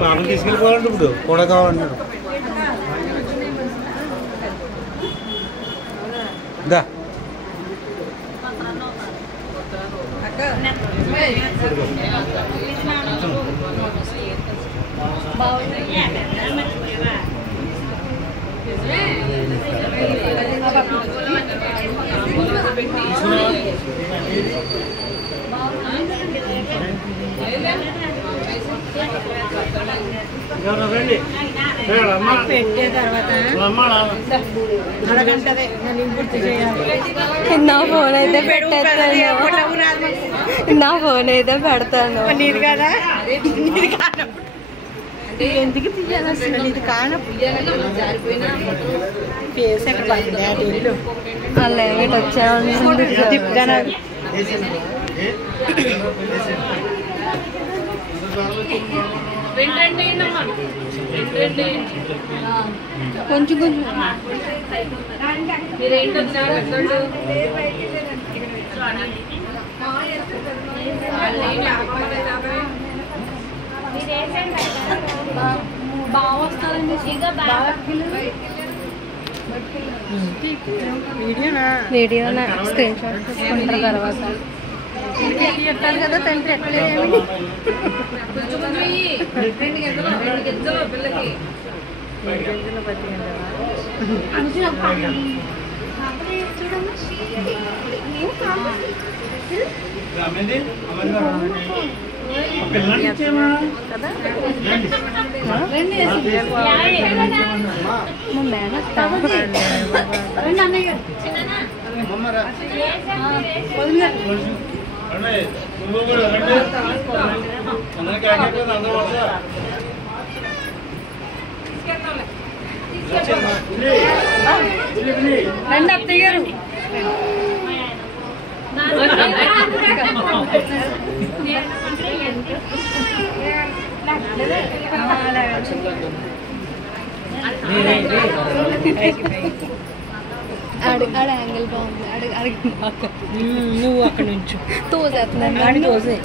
పాపం తీసుకెళ్ళిపోవాలంటే ఇప్పుడు కూడా కావాలన్నాడు. దా పెట్టే తర్వాత నా ఫోన్ అయితే పెట్టేస్తాను, నా ఫోన్ అయితే పెడతాను. నీది కదా, ఎందుకు తీయాలి అసలు? ఇది కాన ఫేస్ ఎక్కడ పడుతుంది అలా వచ్చాను. కొంచెం కొంచెం బాగా వస్తుందండి. వీడియోనా స్క్రీన్ షాట్ తీసుకుంటారు తర్వాత పెట్టాలి కదా. తండ్రి ఎక్కలేదేమి రండి అత్తయ్య గారు. ఆడ యాంగిల్ బాగుంది. అడిగి నువ్వు అక్కడ నుంచి తోసేస్తున్నాను. తోసే